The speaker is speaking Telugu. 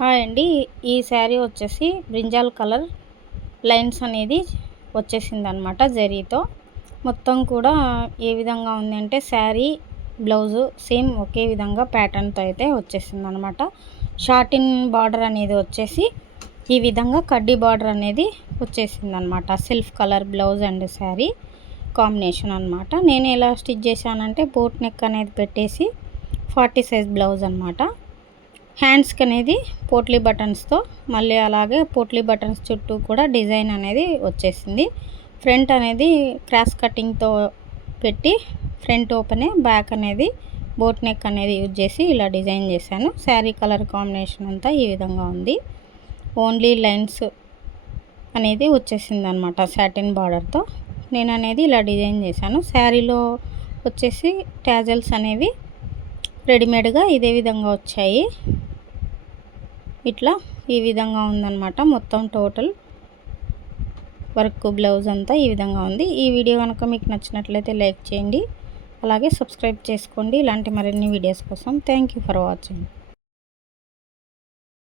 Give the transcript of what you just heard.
హాయ్ అండి. ఈ శారీ వచ్చేసి బ్రింజాల్ కలర్ లైన్స్ అనేది వచ్చేసిందనమాట జరీతో. మొత్తం కూడా ఏ విధంగా ఉంది అంటే శారీ బ్లౌజు సేమ్ ఒకే విధంగా ప్యాటర్న్తో అయితే వచ్చేసిందనమాట. షార్టిన్ బార్డర్ అనేది వచ్చేసి ఈ విధంగా కడ్డీ బార్డర్ అనేది వచ్చేసిందనమాట. Self colour blouse and sari combination అనమాట. నేను ఎలా స్టిచ్ చేశానంటే బోట్ నెక్ అనేది పెట్టేసి 40 సైజ్ బ్లౌజ్ అనమాట. హ్యాండ్స్కి అనేది పోట్లీ బటన్స్తో మళ్ళీ అలాగే పోట్లీ బటన్స్ చుట్టూ కూడా డిజైన్ అనేది వచ్చేసింది. ఫ్రంట్ అనేది క్రాస్ కటింగ్తో పెట్టి ఫ్రంట్ ఓపెనే, బ్యాక్ అనేది బోట్ నెక్ అనేది యూజ్ చేసి ఇలా డిజైన్ చేశాను. శారీ కలర్ కాంబినేషన్ అంతా ఈ విధంగా ఉంది. ఓన్లీ లైన్స్ అనేది వచ్చేసింది అనమాట సాటిన్ బార్డర్తో. నేను అనేది ఇలా డిజైన్ చేశాను. శారీలో వచ్చేసి ట్యాజల్స్ అనేవి రెడీమేడ్గా ఇదే విధంగా వచ్చాయి. ఇట్లా ఈ విధంగా ఉందన్నమాట. మొత్తం టోటల్ వర్క్ బ్లౌజ్ అంతా ఈ విధంగా ఉంది. ఈ వీడియో కనుక మీకు నచ్చినట్లయితే లైక్ చేయండి, అలాగే సబ్స్క్రైబ్ చేసుకోండి ఇలాంటి మరిన్ని వీడియోస్ కోసం. Thank you for watching.